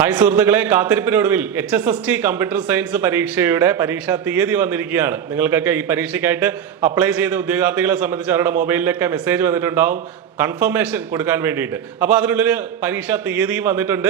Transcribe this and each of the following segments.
Hi സുഹൃത്തുക്കളെ, കാത്തിരിപ്പിനൊടുവിൽ HSST computer science പരീക്ഷയുടെ പരീക്ഷാ തീയതി വന്നിരിക്കുകയാണ്. നിങ്ങൾക്കൊക്കെ ഈ പരീക്ഷയ്ക്കായിട്ട് അപ്ലൈ ചെയ്ത ഉദ്യോഗാർത്ഥികളെ സംബന്ധിച്ച് അവരുടെ മൊബൈലിലൊക്കെ മെസ്സേജ് വന്നിട്ടുണ്ടാവും കൺഫർമേഷൻ കൊടുക്കാൻ വേണ്ടിയിട്ട്. അപ്പോൾ അതിനുള്ളിൽ പരീക്ഷാ തീയതിയും വന്നിട്ടുണ്ട്.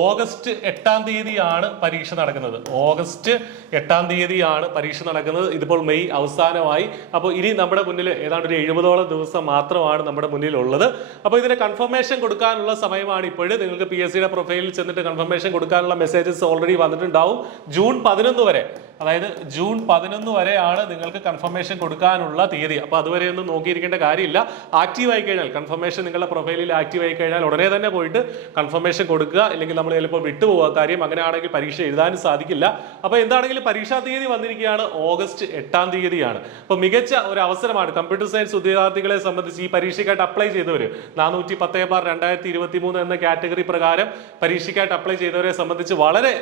ഓഗസ്റ്റ് 8-ാം തീയതിയാണ് പരീക്ഷ നടക്കുന്നത്. ഓഗസ്റ്റ് 8-ാം തീയതിയാണ് പരീക്ഷ നടക്കുന്നത്. ഇതിപ്പോൾ മെയ് അവസാനമായി. അപ്പോൾ ഇനി നമ്മുടെ മുന്നിൽ ഏതാണ്ട് ഒരു 70ഓളം ദിവസം മാത്രമാണ് നമ്മുടെ മുന്നിലുള്ളത്. അപ്പോൾ ഇതിന് കൺഫർമേഷൻ കൊടുക്കാനുള്ള സമയമാണ് ഇപ്പോഴും. നിങ്ങൾക്ക് PSCയുടെ പ്രൊഫൈലിൽ ചെന്നിട്ട് കൺഫർമേഷൻ കൊടുക്കാനുള്ള മെസ്സേജസ് ഓൾറെഡി വന്നിട്ടുണ്ടാവും. ജൂൺ 11 വരെ, അതായത് ജൂൺ 11 വരെയാണ് നിങ്ങൾക്ക് കൺഫർമേഷൻ കൊടുക്കാനുള്ള തീയതി. അപ്പോൾ അതുവരെ ഒന്നും നോക്കിയിരിക്കേണ്ട കാര്യമില്ല. ആക്റ്റീവ് ആയി കഴിഞ്ഞാൽ, കൺഫർമേഷൻ നിങ്ങളുടെ പ്രൊഫൈലിൽ ആക്റ്റീവ് ആയി കഴിഞ്ഞാൽ ഉടനെ തന്നെ പോയിട്ട് കൺഫർമേഷൻ കൊടുക്കുക. അല്ലെങ്കിൽ നമ്മൾ ചിലപ്പോൾ വിട്ടുപോകുക കാര്യം. അങ്ങനെയാണെങ്കിൽ പരീക്ഷ എഴുതാനും സാധിക്കില്ല. അപ്പോൾ എന്താണെങ്കിലും പരീക്ഷാ തീയതി വന്നിരിക്കുകയാണ്. ഓഗസ്റ്റ് 8-ാം തീയതിയാണ്. അപ്പോൾ മികച്ച ഒരു അവസരമാണ് കമ്പ്യൂട്ടർ സയൻസ് ഉദ്യോഗാർത്ഥികളെ സംബന്ധിച്ച്. ഈ പരീക്ഷയ്ക്കായിട്ട് അപ്ലൈ ചെയ്തവർ 410/2023 എന്ന കാറ്റഗറി പ്രകാരം പരീക്ഷയ്ക്കായിട്ട് അപ്ലൈ ചെയ്തവരെ സംബന്ധിച്ച് വളരെ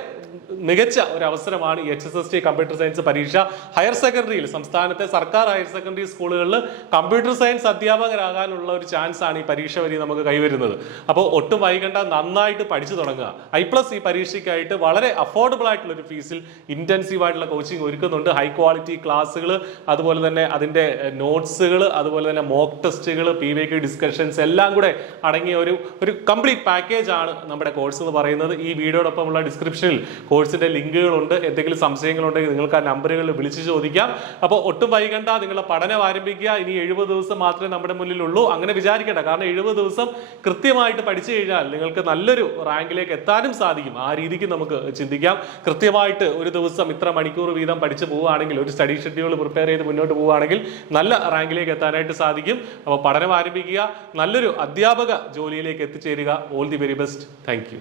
മികച്ച ഒരു അവസരമാണ് ഈ HSST കമ്പ്യൂട്ടർ സയൻസ് പരീക്ഷ. ഹയർ സെക്കൻഡറിയിൽ, സംസ്ഥാനത്തെ സർക്കാർ ഹയർ സെക്കൻഡറി സ്കൂളുകളിൽ കമ്പ്യൂട്ടർ സയൻസ് അധ്യാപകരാകാനുള്ള ഒരു ചാൻസ് ആണ് ഈ പരീക്ഷ വഴി നമുക്ക് കൈവരുന്നത്. അപ്പോൾ ഒട്ടും വൈകണ്ട, നന്നായിട്ട് പഠിച്ചു തുടങ്ങുക. I+ ഈ പരീക്ഷയ്ക്കായിട്ട് വളരെ അഫോർഡബിൾ ആയിട്ടുള്ള ഒരു ഫീസിൽ ഇന്റൻസീവ് ആയിട്ടുള്ള കോച്ചിങ് ഒരുക്കുന്നുണ്ട്. ഹൈ ക്വാളിറ്റി ക്ലാസ്സുകൾ, അതുപോലെ തന്നെ അതിന്റെ നോട്ട്സുകൾ, അതുപോലെ തന്നെ മോക്ക് ടെസ്റ്റുകൾ, PYQ ഡിസ്കഷൻസ് എല്ലാം കൂടെ അടങ്ങിയ ഒരു കംപ്ലീറ്റ് പാക്കേജ് ആണ് നമ്മുടെ കോഴ്സ് എന്ന് പറയുന്നത്. ഈ വീഡിയോടൊപ്പമുള്ള ഡിസ്ക്രിപ്ഷനിൽ കോഴ്സിന്റെ ലിങ്കുകളുണ്ട്. എന്തെങ്കിലും സംശയങ്ങളുണ്ടെങ്കിൽ നിങ്ങൾക്ക് ആ നമ്പറുകളിൽ വിളിച്ച് ചോദിക്കാം. അപ്പോൾ ഒട്ടും വൈകണ്ട, നിങ്ങളുടെ പഠനം ആരംഭിക്കുക. ഇനി 70 ദിവസം മാത്രമേ നമ്മുടെ മുന്നിലുള്ളൂ. അങ്ങനെ വിചാരിക്കേണ്ട, കാരണം 70 ദിവസം കൃത്യമായിട്ട് പഠിച്ചു കഴിഞ്ഞാൽ നിങ്ങൾക്ക് നല്ലൊരു റാങ്കിലേക്ക് എത്താനും സാധിക്കും. ആ രീതിക്ക് നമുക്ക് ചിന്തിക്കാം. കൃത്യമായിട്ട് ഒരു ദിവസം ഇത്ര മണിക്കൂർ വീതം പഠിച്ചു പോവുകയാണെങ്കിൽ, ഒരു സ്റ്റഡി ഷെഡ്യൂൾ പ്രിപ്പയർ ചെയ്ത് മുന്നോട്ട് പോവുകയാണെങ്കിൽ നല്ല റാങ്കിലേക്ക് എത്താനായിട്ട് സാധിക്കും. അപ്പോൾ പഠനം ആരംഭിക്കുക, നല്ലൊരു അധ്യാപക ജോലിയിലേക്ക് എത്തിച്ചേരുക. All the very best. Thank you.